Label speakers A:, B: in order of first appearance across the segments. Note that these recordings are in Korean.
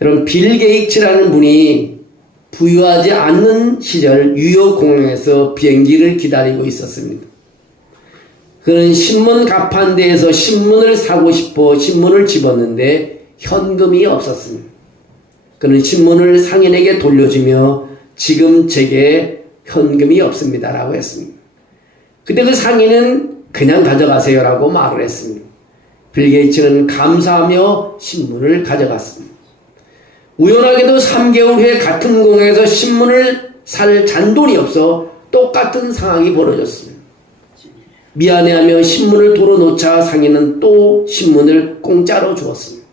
A: 여러분 빌 게이츠라는 분이 부유하지 않는 시절 뉴욕 공항에서 비행기를 기다리고 있었습니다. 그는 신문 가판대에서 신문을 사고 싶어 신문을 집었는데 현금이 없었습니다. 그는 신문을 상인에게 돌려주며 지금 제게 현금이 없습니다 라고 했습니다. 그때 그 상인은 그냥 가져가세요 라고 말을 했습니다. 빌 게이츠는 감사하며 신문을 가져갔습니다. 우연하게도 3개월 후에 같은 공항에서 신문을 살 잔돈이 없어 똑같은 상황이 벌어졌습니다. 미안해하며 신문을 돌아놓자 상인은 또 신문을 공짜로 주었습니다.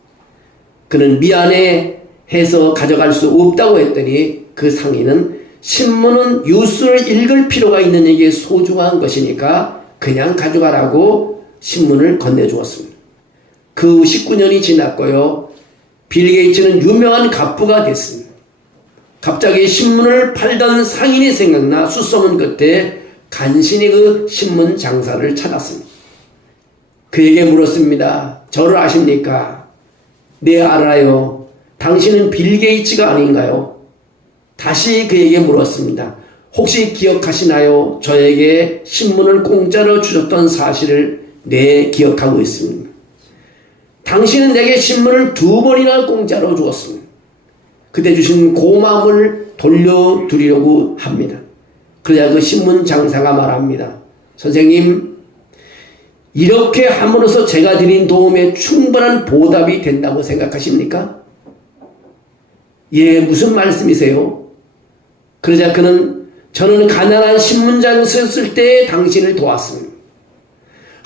A: 그는 미안해해서 가져갈 수 없다고 했더니 그 상인은 신문은 뉴스를 읽을 필요가 있는 에게 소중한 것이니까 그냥 가져가라고 신문을 건네주었습니다. 그 19년이 지났고요. 빌 게이츠는 유명한 갑부가 됐습니다. 갑자기 신문을 팔던 상인이 생각나 수소문 끝에 간신히 그 신문 장사를 찾았습니다. 그에게 물었습니다. 저를 아십니까? 네, 알아요. 당신은 빌 게이츠가 아닌가요? 다시 그에게 물었습니다. 혹시 기억하시나요? 저에게 신문을 공짜로 주셨던 사실을 네, 기억하고 있습니다. 당신은 내게 신문을 두 번이나 공짜로 주었습니다. 그때 주신 고마움을 돌려드리려고 합니다. 그래야 그 신문 장사가 말합니다. 선생님, 이렇게 함으로써 제가 드린 도움에 충분한 보답이 된다고 생각하십니까? 예, 무슨 말씀이세요? 그러자 그는 저는 가난한 신문장 썼을 때 당신을 도왔습니다.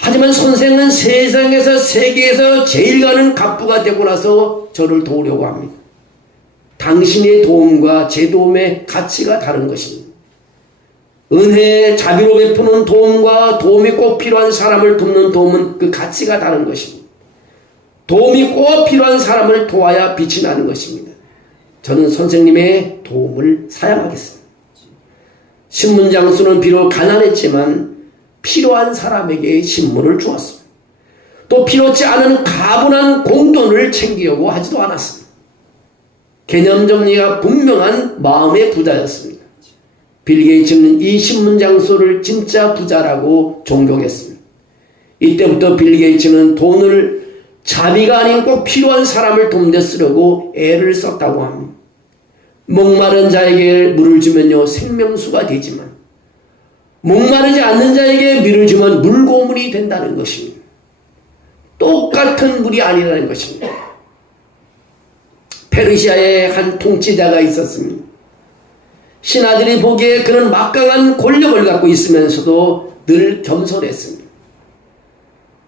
A: 하지만 선생은 세상에서 세계에서 제일 가는 갑부가 되고 나서 저를 도우려고 합니다. 당신의 도움과 제 도움의 가치가 다른 것입니다. 은혜, 자비로 베푸는 도움과 도움이 꼭 필요한 사람을 돕는 도움은 그 가치가 다른 것입니다. 도움이 꼭 필요한 사람을 도와야 빛이 나는 것입니다. 저는 선생님의 도움을 사양하겠습니다. 신문장수는 비록 가난했지만 필요한 사람에게 신문을 주었습니다. 또 필요치 않은 가분한 공돈을 챙기려고 하지도 않았습니다. 개념 정리가 분명한 마음의 부자였습니다. 빌 게이츠는 이 신문 장소를 진짜 부자라고 존경했습니다. 이때부터 빌 게이츠는 돈을 자비가 아닌 꼭 필요한 사람을 돕는 데 쓰려고 애를 썼다고 합니다. 목마른 자에게 물을 주면요 생명수가 되지만 목마르지 않는 자에게 물을 주면 물고물이 된다는 것입니다. 똑같은 물이 아니라는 것입니다. 페르시아에 한 통치자가 있었습니다. 신하들이 보기에 그는 막강한 권력을 갖고 있으면서도 늘 겸손했습니다.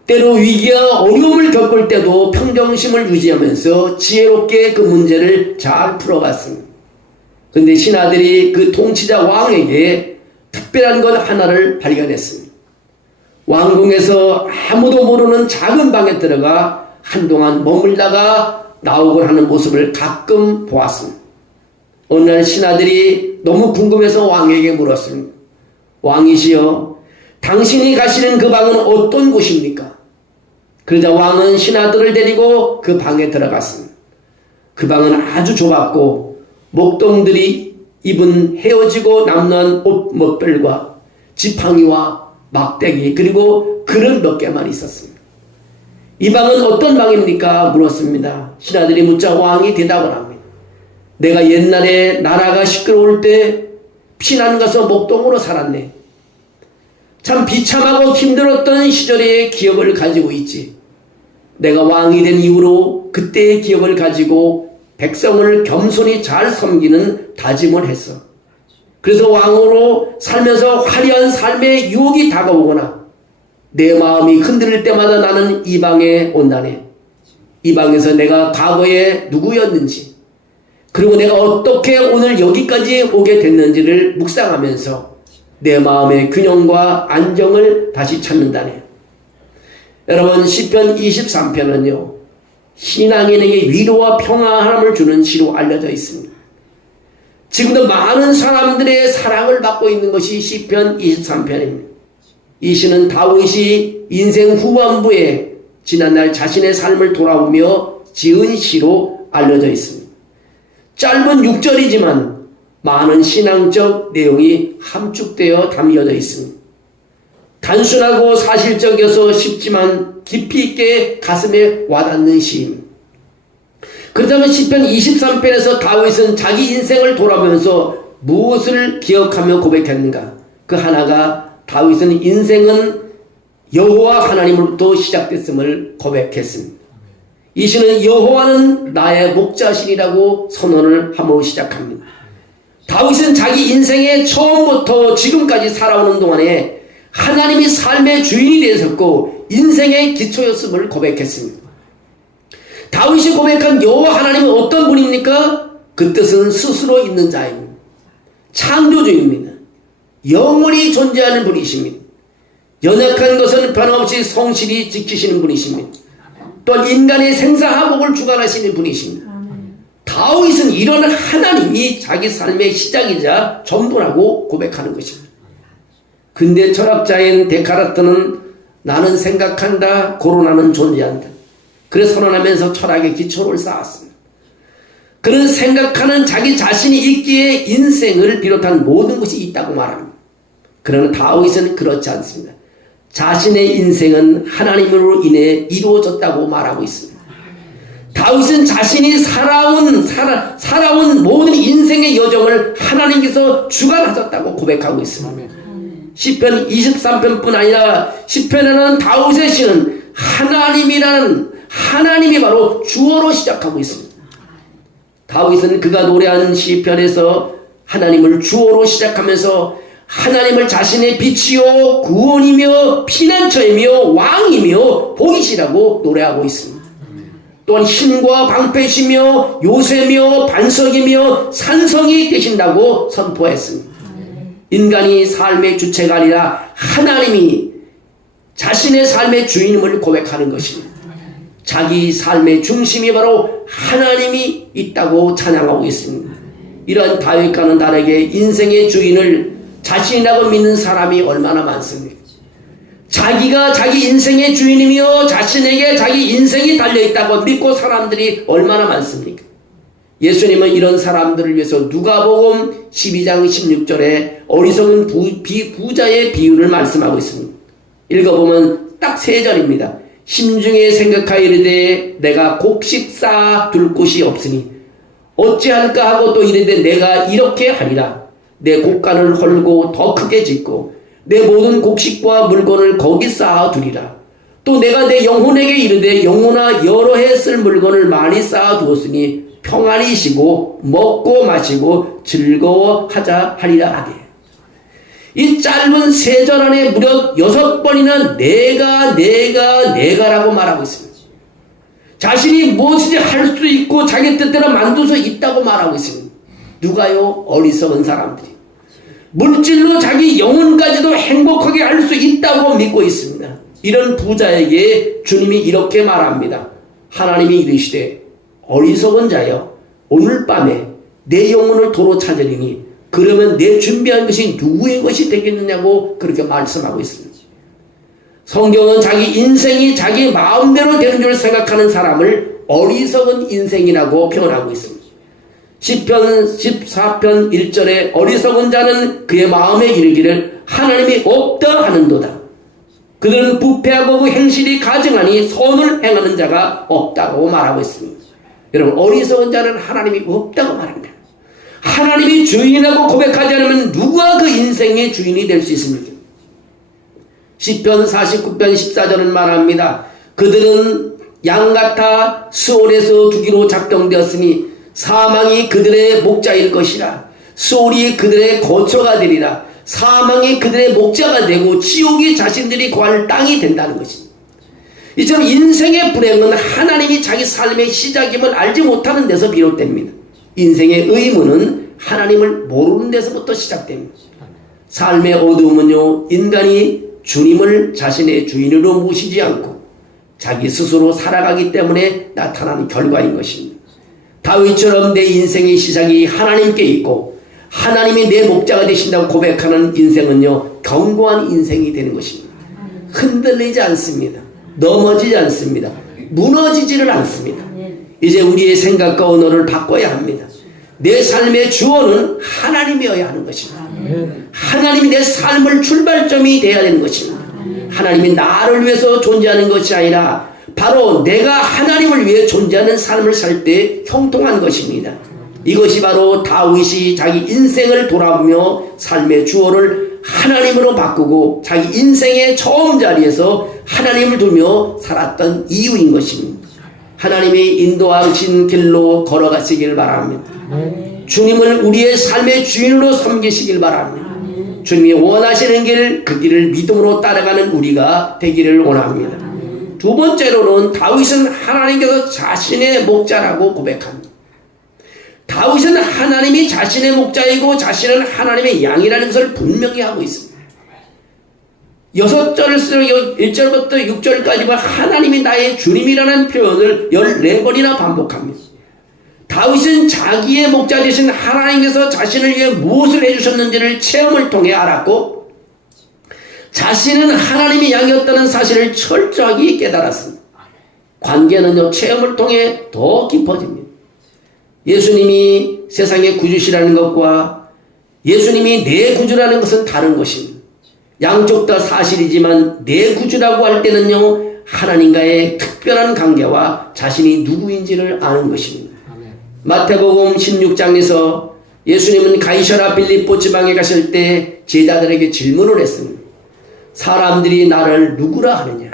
A: 때로 위기와 어려움을 겪을 때도 평정심을 유지하면서 지혜롭게 그 문제를 잘 풀어갔습니다. 그런데 신하들이 그 통치자 왕에게 특별한 것 하나를 발견했습니다. 왕궁에서 아무도 모르는 작은 방에 들어가 한동안 머물다가 나오곤 하는 모습을 가끔 보았습니다. 어느 날 신하들이 너무 궁금해서 왕에게 물었습니다. 왕이시여, 당신이 가시는 그 방은 어떤 곳입니까? 그러자 왕은 신하들을 데리고 그 방에 들어갔습니다. 그 방은 아주 좁았고 목동들이 입은 헤어지고 남는 옷 멋별과 지팡이와 막대기 그리고 그릇 몇 개만 있었습니다. 이 방은 어떤 방입니까? 물었습니다. 신하들이 묻자 왕이 대답을 합니다. 내가 옛날에 나라가 시끄러울 때 피난 가서 목동으로 살았네. 참 비참하고 힘들었던 시절의 기억을 가지고 있지. 내가 왕이 된 이후로 그때의 기억을 가지고 백성을 겸손히 잘 섬기는 다짐을 했어. 그래서 왕으로 살면서 화려한 삶의 유혹이 다가오거나 내 마음이 흔들릴 때마다 나는 이 방에 온다네. 이 방에서 내가 과거에 누구였는지, 그리고 내가 어떻게 오늘 여기까지 오게 됐는지를 묵상하면서 내 마음의 균형과 안정을 다시 찾는다네. 여러분, 10편 23편은요, 신앙인에게 위로와 평안함을 주는 시로 알려져 있습니다. 지금도 많은 사람들의 사랑을 받고 있는 것이 시편 23편입니다. 이 시는 다윗이 인생 후반부에 지난날 자신의 삶을 돌아보며 지은 시로 알려져 있습니다. 짧은 6절이지만 많은 신앙적 내용이 함축되어 담겨져 있습니다. 단순하고 사실적이어서 쉽지만 깊이 있게 가슴에 와닿는 시입니다. 그렇다면 시편 23편에서 다윗은 자기 인생을 돌아보면서 무엇을 기억하며 고백했는가? 그 하나가 다윗은 인생은 여호와 하나님으로부터 시작됐음을 고백했습니다. 이 시는 여호와는 나의 목자신이라고 선언을 함으로 시작합니다. 다윗은 자기 인생의 처음부터 지금까지 살아오는 동안에 하나님이 삶의 주인이 되셨고 인생의 기초였음을 고백했습니다. 다윗이 고백한 여호와 하나님은 어떤 분입니까? 그 뜻은 스스로 있는 자입니다. 창조주입니다. 영원히 존재하는 분이십니다. 연약한 것은 변함없이 성실히 지키시는 분이십니다. 또 인간의 생사하복을 주관하시는 분이십니다. 다윗은 이런 하나님이 자기 삶의 시작이자 전부라고 고백하는 것입니다. 근대 철학자인 데카르트는 나는 생각한다, 코로나는 존재한다. 그래서 선언하면서 철학의 기초를 쌓았습니다. 그는 생각하는 자기 자신이 있기에 인생을 비롯한 모든 것이 있다고 말합니다. 그러나 다윗은 그렇지 않습니다. 자신의 인생은 하나님으로 인해 이루어졌다고 말하고 있습니다. 다윗은 자신이 살아온 살아, 살아온 모든 인생의 여정을 하나님께서 주관하셨다고 고백하고 있습니다. 시편 23편뿐 아니라 시편에는 다윗의 시는 하나님이라는 하나님이 바로 주어로 시작하고 있습니다. 다윗은 그가 노래한 시편에서 하나님을 주어로 시작하면서 하나님을 자신의 빛이요 구원이며 피난처이며 왕이며 복이시라고 노래하고 있습니다. 또한 힘과 방패시며 요새며 반석이며 산성이 되신다고 선포했습니다. 인간이 삶의 주체가 아니라 하나님이 자신의 삶의 주인임을 고백하는 것입니다. 자기 삶의 중심이 바로 하나님이 있다고 찬양하고 있습니다. 이런 다윗과는 다르게 인생의 주인을 자신이라고 믿는 사람이 얼마나 많습니까? 자기가 자기 인생의 주인이며 자신에게 자기 인생이 달려있다고 믿고 사람들이 얼마나 많습니까? 예수님은 이런 사람들을 위해서 누가복음 12장 16절에 어리석은 부, 비, 부자의 비유를 말씀하고 있습니다. 읽어보면 딱 세 절입니다. 심중에 생각하여 이르되 내가 곡식 쌓아 둘 곳이 없으니 어찌할까 하고 또 이르되 내가 이렇게 하리라. 내 곡간을 헐고 더 크게 짓고 내 모든 곡식과 물건을 거기 쌓아 두리라. 또 내가 내 영혼에게 이르되 영혼아 여러 해 쓸 물건을 많이 쌓아 두었으니 평안히 쉬고 먹고 마시고 즐거워하자 하리라 하되 이 짧은 세 절 안에 무려 여섯 번이나 내가 내가 내가라고 말하고 있습니다. 자신이 무엇이지 할 수 있고 자기 뜻대로 만들 수 있다고 말하고 있습니다. 누가요? 어리석은 사람들이. 물질로 자기 영혼까지도 행복하게 할 수 있다고 믿고 있습니다. 이런 부자에게 주님이 이렇게 말합니다. 하나님이 이르시되 어리석은 자여 오늘 밤에 내 영혼을 도로 찾으리니 그러면 내 준비한 것이 누구의 것이 되겠느냐고 그렇게 말씀하고 있습니다. 성경은 자기 인생이 자기 마음대로 되는 줄 생각하는 사람을 어리석은 인생이라고 표현하고 있습니다. 10편 14편 1절에 어리석은 자는 그의 마음에 이르기를 하나님이 없다 하는도다. 그들은 부패하고 그 행실이 가증하니 선을 행하는 자가 없다고 말하고 있습니다. 여러분 어리석은 자는 하나님이 없다고 말합니다. 하나님이 주인이라고 고백하지 않으면 누가 그 인생의 주인이 될 수 있습니까? 10편 49편 14절은 말합니다. 그들은 양같아 수월에서 두기로 작정되었으니 사망이 그들의 목자일 것이라 수월이 그들의 거처가 되리라 사망이 그들의 목자가 되고 지옥이 자신들이 구할 땅이 된다는 것입니다. 이처럼 인생의 불행은 하나님이 자기 삶의 시작임을 알지 못하는 데서 비롯됩니다. 인생의 의문은 하나님을 모르는 데서부터 시작됩니다. 삶의 어두움은요, 인간이 주님을 자신의 주인으로 모시지 않고 자기 스스로 살아가기 때문에 나타나는 결과인 것입니다. 다윗처럼 내 인생의 시작이 하나님께 있고 하나님이 내 목자가 되신다고 고백하는 인생은요, 견고한 인생이 되는 것입니다. 흔들리지 않습니다. 넘어지지 않습니다. 무너지지를 않습니다. 이제 우리의 생각과 언어를 바꿔야 합니다. 내 삶의 주어는 하나님이어야 하는 것입니다. 하나님이 내 삶을 출발점이 되어야 되는 것입니다. 하나님이 나를 위해서 존재하는 것이 아니라 바로 내가 하나님을 위해 존재하는 삶을 살 때 형통한 것입니다. 이것이 바로 다윗이 자기 인생을 돌아보며 삶의 주어를 하나님으로 바꾸고 자기 인생의 처음 자리에서 하나님을 두며 살았던 이유인 것입니다. 하나님이 인도하신 길로 걸어가시길 바랍니다. 주님을 우리의 삶의 주인으로 섬기시길 바랍니다. 주님이 원하시는 길, 그 길을 믿음으로 따라가는 우리가 되기를 원합니다. 두 번째로는 다윗은 하나님께서 자신의 목자라고 고백합니다. 다윗은 하나님이 자신의 목자이고 자신은 하나님의 양이라는 것을 분명히 하고 있습니다. 여섯 절을 쓰고 1절부터 6절까지만 하나님이 나의 주님이라는 표현을 14번이나 반복합니다. 다윗은 자기의 목자 되신 하나님께서 자신을 위해 무엇을 해주셨는지를 체험을 통해 알았고 자신은 하나님의 양이었다는 사실을 철저하게 깨달았습니다. 관계는요 체험을 통해 더 깊어집니다. 예수님이 세상의 구주시라는 것과 예수님이 내 구주라는 것은 다른 것입니다. 양쪽 다 사실이지만 내 구주라고 할 때는요 하나님과의 특별한 관계와 자신이 누구인지를 아는 것입니다.
B: 아멘.
A: 마태복음 16장에서 예수님은 가이셔라 빌립보 지방에 가실 때 제자들에게 질문을 했습니다. 사람들이 나를 누구라 하느냐?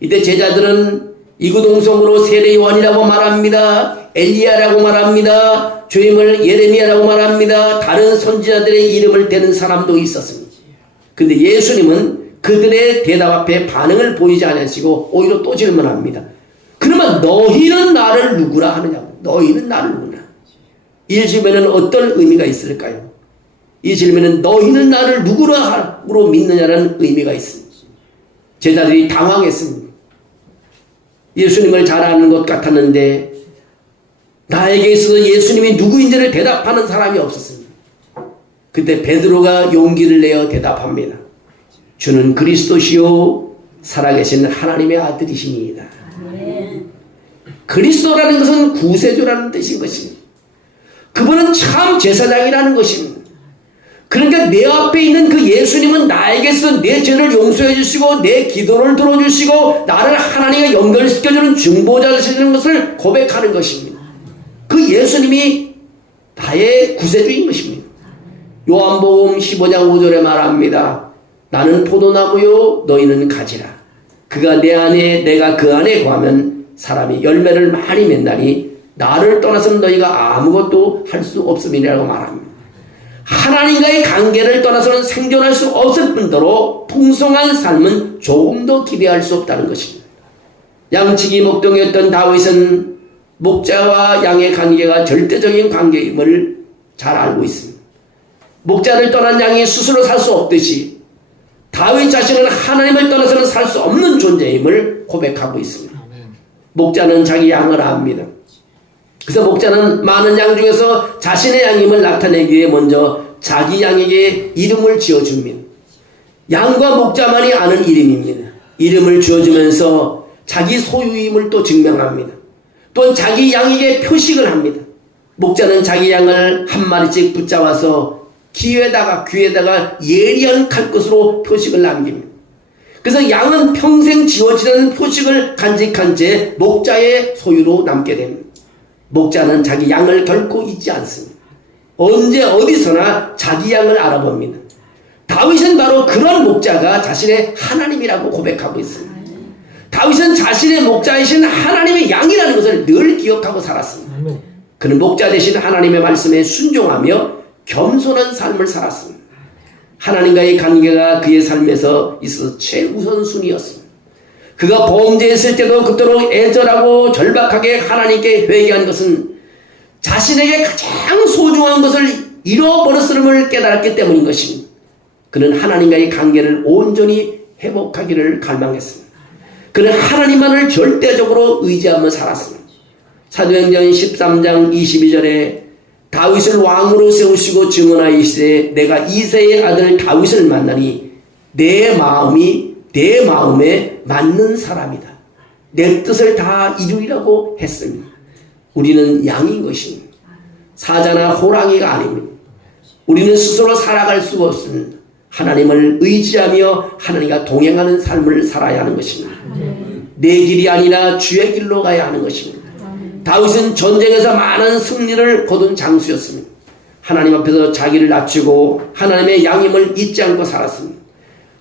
A: 이때 제자들은 이구동성으로 세례요한이라고 말합니다. 엘리야라고 말합니다. 주임을 예레미야라고 말합니다. 다른 선지자들의 이름을 대는 사람도 있었습니다. 근데 예수님은 그들의 대답 앞에 반응을 보이지 않으시고 오히려 또 질문합니다. 그러면 너희는 나를 누구라 하느냐고. 너희는 나를 누구냐. 이 질문에는 어떤 의미가 있을까요? 이 질문은 너희는 나를 누구라로 믿느냐는 의미가 있습니다. 제자들이 당황했습니다. 예수님을 잘 아는 것 같았는데 나에게 있어서 예수님이 누구인지를 대답하는 사람이 없었습니다. 그때 베드로가 용기를 내어 대답합니다. 주는 그리스도시요 살아계신 하나님의 아들이십니다. 그리스도라는 것은 구세주라는 뜻인 것입니다. 그분은 참 제사장이라는 것입니다. 그러니까 내 앞에 있는 그 예수님은 나에게서 내 죄를 용서해 주시고 내 기도를 들어주시고 나를 하나님과 연결시켜주는 중보자시는 것을 고백하는 것입니다. 그 예수님이 나의 구세주인 것입니다. 요한복음 15장 5절에 말합니다. 나는 포도나무요 너희는 가지라. 그가 내 안에 내가 그 안에 거하면 사람이 열매를 많이 맺나니 나를 떠나서는 너희가 아무것도 할 수 없음이라고 말합니다. 하나님과의 관계를 떠나서는 생존할 수 없을 뿐더러 풍성한 삶은 조금 더 기대할 수 없다는 것입니다. 양치기 목동이었던 다윗은 목자와 양의 관계가 절대적인 관계임을 잘 알고 있습니다. 목자를 떠난 양이 스스로 살 수 없듯이 다윗 자신은 하나님을 떠나서는 살 수 없는 존재임을 고백하고 있습니다. 목자는 자기 양을 압니다. 그래서 목자는 많은 양 중에서 자신의 양임을 나타내기 위해 먼저 자기 양에게 이름을 지어줍니다. 양과 목자만이 아는 이름입니다. 이름을 지어주면서 자기 소유임을 또 증명합니다. 또 자기 양에게 표식을 합니다. 목자는 자기 양을 한 마리씩 붙잡아서 귀에다가 귀에다가 예리한 칼끝으로 표식을 남깁니다. 그래서 양은 평생 지워지는 표식을 간직한 채 목자의 소유로 남게 됩니다. 목자는 자기 양을 결코 잊지 않습니다. 언제 어디서나 자기 양을 알아봅니다. 다윗은 바로 그런 목자가 자신의 하나님이라고 고백하고 있습니다. 다윗은 자신의 목자이신 하나님의 양이라는 것을 늘 기억하고 살았습니다. 그는 목자 되신 하나님의 말씀에 순종하며 겸손한 삶을 살았습니다. 하나님과의 관계가 그의 삶에서 있어 최우선순위였습니다. 그가 범죄했을 때도 그토록 애절하고 절박하게 하나님께 회개한 것은 자신에게 가장 소중한 것을 잃어버렸음을 깨달았기 때문인 것입니다. 그는 하나님과의 관계를 온전히 회복하기를 갈망했습니다. 그는 하나님만을 절대적으로 의지하며 살았습니다. 사도행전 13장 22절에 다윗을 왕으로 세우시고 증언하이시되 내가 이세의 아들 다윗을 만나니 내 마음이 내 마음에 맞는 사람이다. 내 뜻을 다 이루리라고 했습니다. 우리는 양인 것입니다. 사자나 호랑이가 아닙니다. 우리는 스스로 살아갈 수가 없습니다. 하나님을 의지하며 하나님과 동행하는 삶을 살아야 하는 것입니다. 내 길이 아니라 주의 길로 가야 하는 것입니다. 다윗은 전쟁에서 많은 승리를 거둔 장수였습니다. 하나님 앞에서 자기를 낮추고 하나님의 양임을 잊지 않고 살았습니다.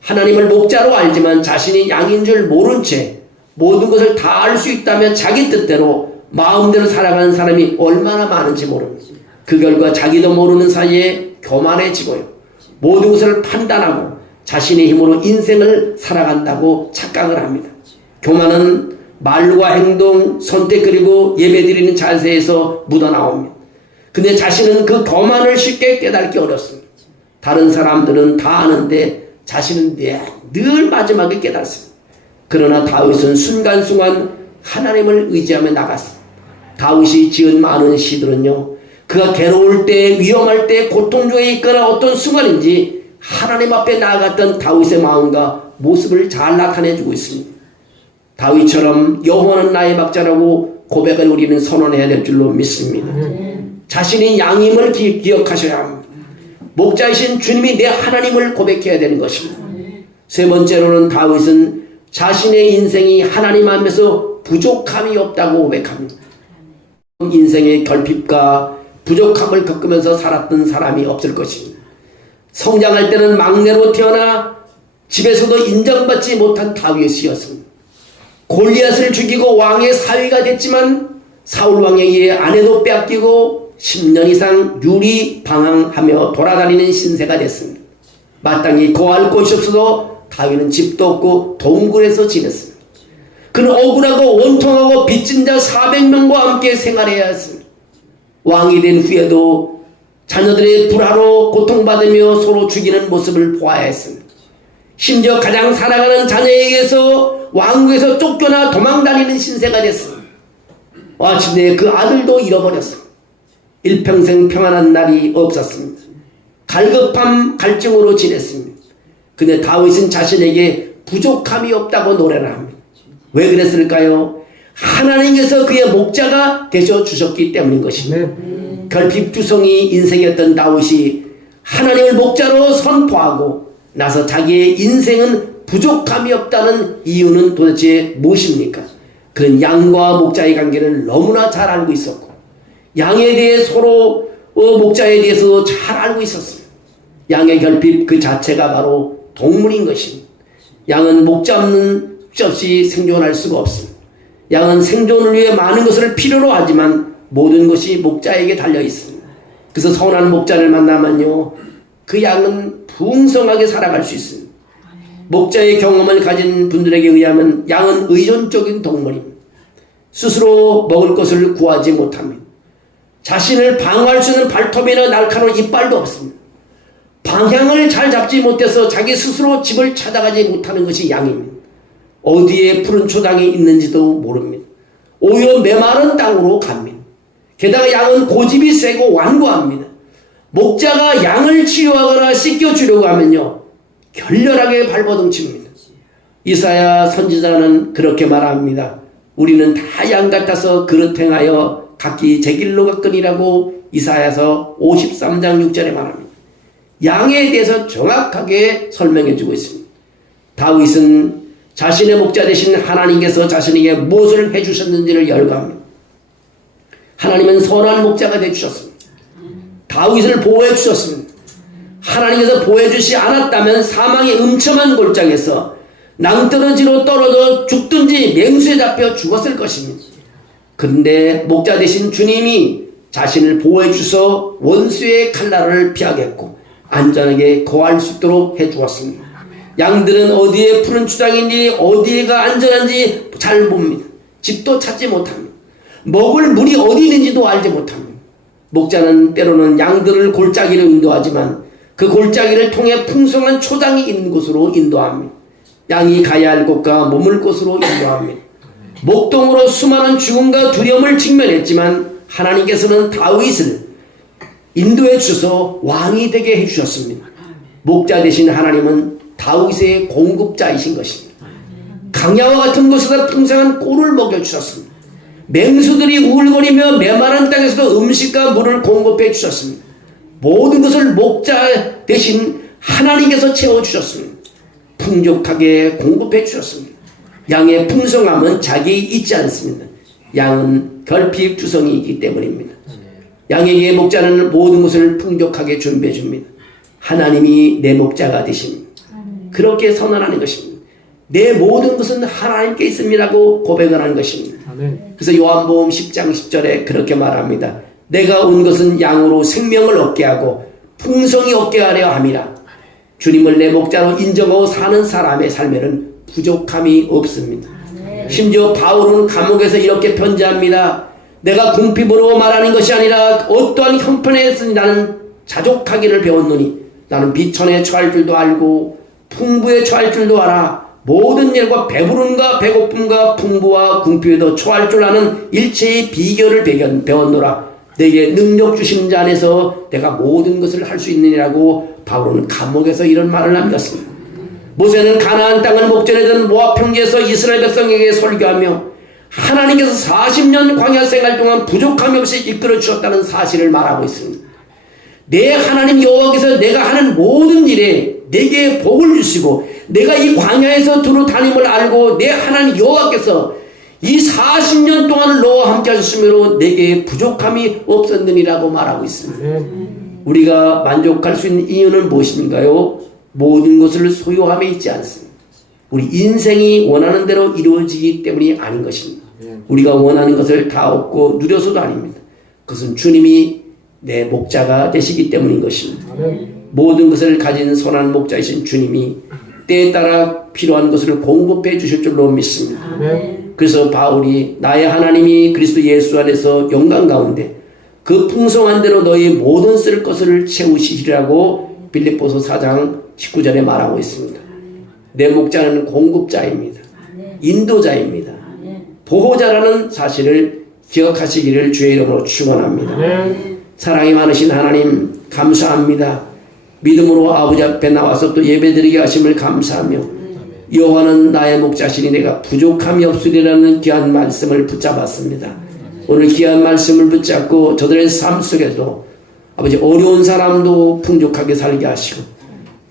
A: 하나님을 목자로 알지만 자신이 양인 줄 모른 채 모든 것을 다 알 수 있다면 자기 뜻대로 마음대로 살아가는 사람이 얼마나 많은지 모릅니다. 그 결과 자기도 모르는 사이에 교만해지고요. 모든 것을 판단하고 자신의 힘으로 인생을 살아간다고 착각을 합니다. 교만은 말과 행동, 선택 그리고 예배드리는 자세에서 묻어나옵니다. 근데 자신은 그 교만을 쉽게 깨닫기 어렵습니다. 다른 사람들은 다 아는데 자신은 늘 마지막에 깨닫습니다. 그러나 다윗은 순간순간 하나님을 의지하며 나갔습니다. 다윗이 지은 많은 시들은요. 그가 괴로울 때, 위험할 때, 고통 중에 있거나 어떤 순간인지 하나님 앞에 나아갔던 다윗의 마음과 모습을 잘 나타내주고 있습니다. 다윗처럼 여호와는 나의 박자라고 고백을 우리는 선언해야 될 줄로 믿습니다. 자신이 양임을 기, 기억하셔야 합니다. 목자이신 주님이 내 하나님을 고백해야 되는 것입니다. 세 번째로는 다윗은 자신의 인생이 하나님 앞에서 부족함이 없다고 고백합니다. 인생의 결핍과 부족함을 겪으면서 살았던 사람이 없을 것입니다. 성장할 때는 막내로 태어나 집에서도 인정받지 못한 다윗이었습니다. 골리앗을 죽이고 왕의 사위가 됐지만 사울 왕에 의해 아내도 빼앗기고 10년 이상 유리 방황하며 돌아다니는 신세가 됐습니다. 마땅히 거할 곳이 없어도 다윗은 집도 없고 동굴에서 지냈습니다. 그는 억울하고 원통하고 빚진 자 400명과 함께 생활해야 했습니다. 왕이 된 후에도 자녀들의 불화로 고통받으며 서로 죽이는 모습을 보아야 했습니다. 심지어 가장 사랑하는 자녀에게서 왕국에서 쫓겨나 도망다니는 신세가 됐습니다. 마침내 그 아들도 잃어버렸습니다. 일평생 평안한 날이 없었습니다. 갈급함 갈증으로 지냈습니다. 근데 다윗은 자신에게 부족함이 없다고 노래를 합니다. 왜 그랬을까요? 하나님께서 그의 목자가 되셔 주셨기 때문인 것입니다. 결핍투성이 인생이었던 다윗이 하나님을 목자로 선포하고 나서 자기의 인생은 부족함이 없다는 이유는 도대체 무엇입니까? 그는 양과 목자의 관계를 너무나 잘 알고 있었고 양에 대해 서로 어, 목자에 대해서도 잘 알고 있었습니다. 양의 결핍 그 자체가 바로 동물인 것입니다. 양은 목자 없는 없이 생존할 수가 없습니다. 양은 생존을 위해 많은 것을 필요로 하지만 모든 것이 목자에게 달려 있습니다. 그래서 선한 목자를 만나면요, 그 양은 풍성하게 살아갈 수 있습니다. 목자의 경험을 가진 분들에게 의하면 양은 의존적인 동물입니다. 스스로 먹을 것을 구하지 못합니다. 자신을 방어할 수 있는 발톱이나 날카로운 이빨도 없습니다. 방향을 잘 잡지 못해서 자기 스스로 집을 찾아가지 못하는 것이 양입니다. 어디에 푸른 초당이 있는지도 모릅니다. 오히려 메마른 땅으로 갑니다. 게다가 양은 고집이 세고 완고합니다. 목자가 양을 치료하거나 씻겨주려고 하면요. 결렬하게 발버둥칩니다. 이사야 선지자는 그렇게 말합니다. 우리는 다 양 같아서 그릇 행하여 각기 제 길로 갔거니라고 이사야서 53장 6절에 말합니다. 양에 대해서 정확하게 설명해 주고 있습니다. 다윗은 자신의 목자 되신 하나님께서 자신에게 무엇을 해주셨는지를 열거합니다. 하나님은 선한 목자가 되주셨습니다. 다윗을 보호해 주셨습니다. 하나님께서 보호해 주시 않았다면 사망의 음침한 골장에서 낭떠러지로 떨어져 죽든지 맹수에 잡혀 죽었을 것입니다. 그런데 목자 되신 주님이 자신을 보호해 주서 원수의 칼날을 피하겠고 안전하게 거할 수 있도록 해 주었습니다. 양들은 어디에 푸른 주장인지 어디가 안전한지 잘 봅니다. 집도 찾지 못합니다. 먹을 물이 어디 있는지도 알지 못합니다. 목자는 때로는 양들을 골짜기로 인도하지만 그 골짜기를 통해 풍성한 초당이 있는 곳으로 인도합니다. 양이 가야 할 곳과 머물 곳으로 인도합니다. 목동으로 수많은 죽음과 두려움을 직면했지만 하나님께서는 다윗을 인도해 주셔서 왕이 되게 해주셨습니다. 목자 되신 하나님은 다윗의 공급자이신 것입니다. 강야와 같은 곳에서 풍성한 꼴을 먹여주셨습니다. 맹수들이 우울거리며 메마른 땅에서도 음식과 물을 공급해 주셨습니다. 모든 것을 목자 대신 하나님께서 채워 주셨습니다. 풍족하게 공급해 주셨습니다. 양의 풍성함은 자기에 있지 않습니다. 양은 결핍 주성이기 때문입니다. 양에게 목자는 모든 것을 풍족하게 준비해 줍니다. 하나님이 내 목자가 되십니다. 그렇게 선언하는 것입니다. 내 모든 것은 하나님께 있음이라고 고백을 하는 것입니다. 그래서 요한복음 10장 10절에 그렇게 말합니다. 내가 온 것은 양으로 생명을 얻게 하고 풍성이 얻게 하려 함이라. 주님을 내 목자로 인정하고 사는 사람의 삶에는 부족함이 없습니다. 심지어 바울은 감옥에서 이렇게 편지합니다. 내가 궁핍으로 말하는 것이 아니라 어떠한 형편에서 나는 자족하기를 배웠노니 나는 비천에 처할 줄도 알고 풍부에 처할 줄도 알아 모든 일과 배부름과 배고픔과 풍부와 궁핍에도 처할 줄 아는 일체의 비결을 배웠노라 내게 능력 주신 자 안에서 내가 모든 것을 할 수 있느니라고 바울은 감옥에서 이런 말을 남겼습니다. 모세는 가나안 땅을 목전에 든 모압 평지에서 이스라엘 백성에게 설교하며 하나님께서 40년 광야 생활 동안 부족함이 없이 이끌어 주셨다는 사실을 말하고 있습니다. 내 하나님 여호와께서 내가 하는 모든 일에 내게 복을 주시고 내가 이 광야에서 두루 다님을 알고 내 하나님 여호와께서 이 40년 동안 너와 함께 하셨으므로 내게 부족함이 없었느니라고 말하고 있습니다.
B: 아멘.
A: 우리가 만족할 수 있는 이유는 무엇인가요? 모든 것을 소유함에 있지 않습니다. 우리 인생이 원하는 대로 이루어지기 때문이 아닌 것입니다.
B: 아멘.
A: 우리가 원하는 것을 다 얻고 누려서도 아닙니다. 그것은 주님이 내 목자가 되시기 때문인 것입니다. 모든 것을 가진 선한 목자이신 주님이 때에 따라 필요한 것을 공급해 주실 줄로 믿습니다.
B: 아멘.
A: 그래서 바울이 나의 하나님이 그리스도 예수 안에서 영광 가운데 그 풍성한 대로 너희 모든 쓸 것을 채우시리라고 빌립보서 4장 19절에 말하고 있습니다. 내 목자는 공급자입니다. 인도자입니다. 보호자라는 사실을 기억하시기를 주의 이름으로 축원합니다. 사랑이 많으신 하나님 감사합니다. 믿음으로 아버지 앞에 나와서 또 예배드리게 하심을 감사하며 여호와는 나의 목자시니 내가 부족함이 없으리라는 귀한 말씀을 붙잡았습니다. 오늘 귀한 말씀을 붙잡고 저들의 삶 속에도 아버지 어려운 사람도 풍족하게 살게 하시고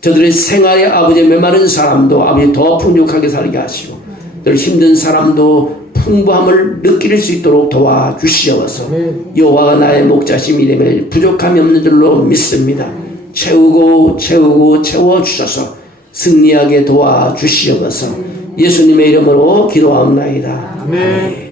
A: 저들의 생활에 아버지 메마른 사람도 아버지 더 풍족하게 살게 하시고 늘 힘든 사람도 풍부함을 느낄 수 있도록 도와주시옵소서. 여호와가 나의 목자심이 되면 부족함이 없는 줄로 믿습니다. 채우고 채우고 채워주셔서 승리하게 도와주시옵소서 예수님의 이름으로 기도하옵나이다.
B: 아멘.